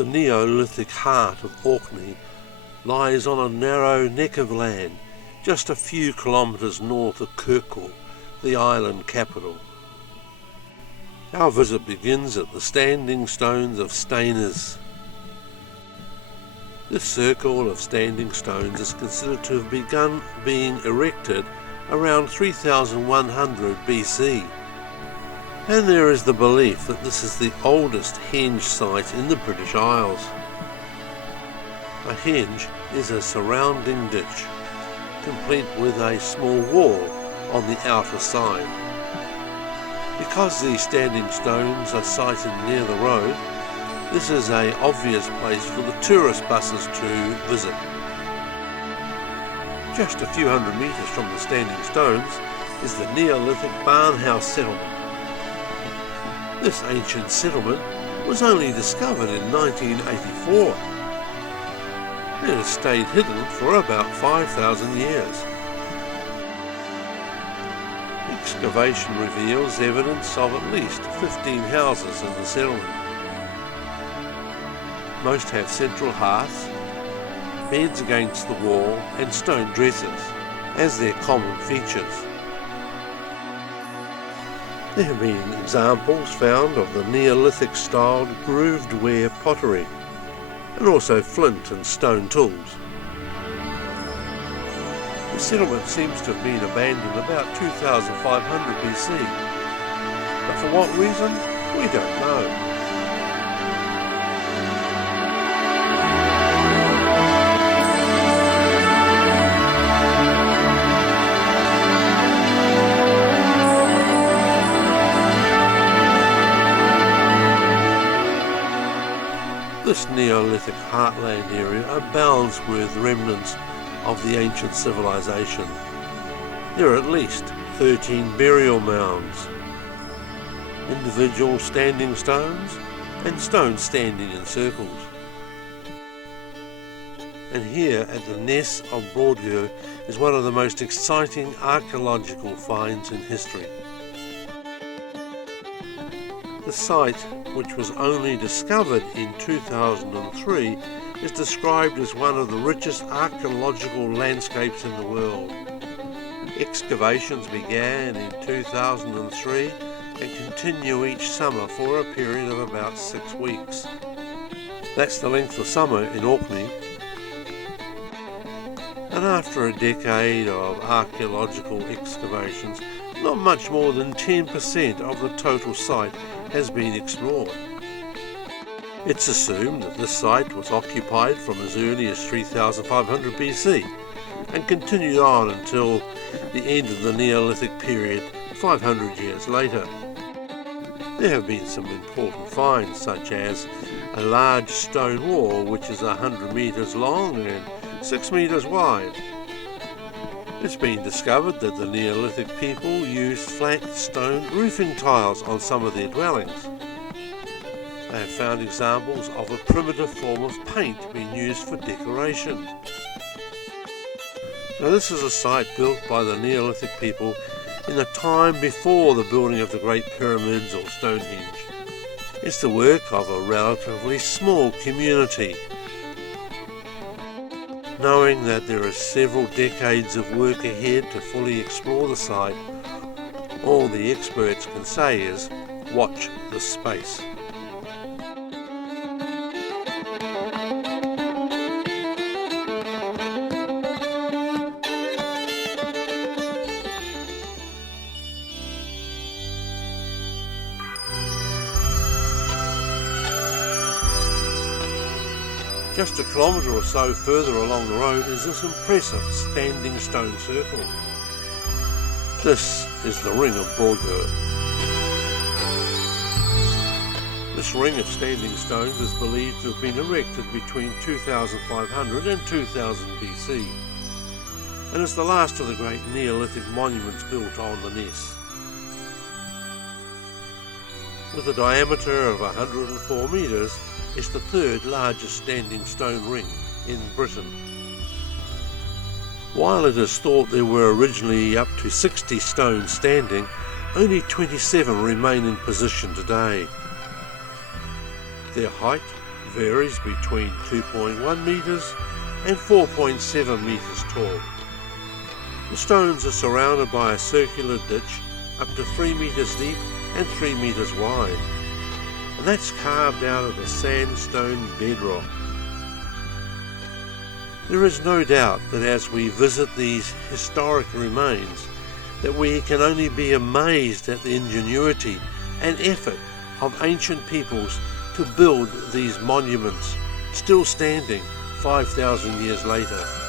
The Neolithic heart of Orkney lies on a narrow neck of land just a few kilometres north of Kirkwall, the island capital. Our visit begins at the standing stones of Stainers. This circle of standing stones is considered to have begun being erected around 3100 BC, and there is the belief that this is the oldest henge site in the British Isles. A henge is a surrounding ditch, complete with a small wall on the outer side. Because these standing stones are sited near the road, this is an obvious place for the tourist buses to visit. Just a few hundred metres from the standing stones is the Neolithic Barnhouse settlement. This ancient settlement was only discovered in 1984. It has stayed hidden for about 5,000 years. Excavation reveals evidence of at least 15 houses in the settlement. Most have central hearths, beds against the wall and stone dressers as their common features. There have been examples found of the Neolithic styled grooved ware pottery and also flint and stone tools. The settlement seems to have been abandoned about 2500 BC, but for what reason, we don't know. This Neolithic heartland area abounds with remnants of the ancient civilization. There are at least 13 burial mounds, individual standing stones, and stones standing in circles. And here at the Ness of Brodgar is one of the most exciting archaeological finds in history. The site, which was only discovered in 2003, is described as one of the richest archaeological landscapes in the world. Excavations began in 2003 and continue each summer for a period of about 6 weeks. That's the length of summer in Orkney. And after a decade of archaeological excavations, not much more than 10% of the total site has been explored. It's assumed that this site was occupied from as early as 3500 BC and continued on until the end of the Neolithic period 500 years later. There have been some important finds, such as a large stone wall which is 100 metres long and 6 metres wide. It's been discovered that the Neolithic people used flat stone roofing tiles on some of their dwellings. They have found examples of a primitive form of paint being used for decoration. Now, this is a site built by the Neolithic people in the time before the building of the Great Pyramids or Stonehenge. It's the work of a relatively small community. Knowing that there are several decades of work ahead to fully explore the site, all the experts can say is, watch this space. Just a kilometre or so further along the road is this impressive standing stone circle. This is the Ring of Brodgar. This ring of standing stones is believed to have been erected between 2500 and 2000 BC, and is the last of the great Neolithic monuments built on the Ness. With a diameter of 104 metres, it's the third largest standing stone ring in Britain. While it is thought there were originally up to 60 stones standing, only 27 remain in position today. Their height varies between 2.1 metres and 4.7 metres tall. The stones are surrounded by a circular ditch up to 3 metres deep and 3 metres wide, and that's carved out of the sandstone bedrock. There is no doubt that as we visit these historic remains, that we can only be amazed at the ingenuity and effort of ancient peoples to build these monuments, still standing 5,000 years later.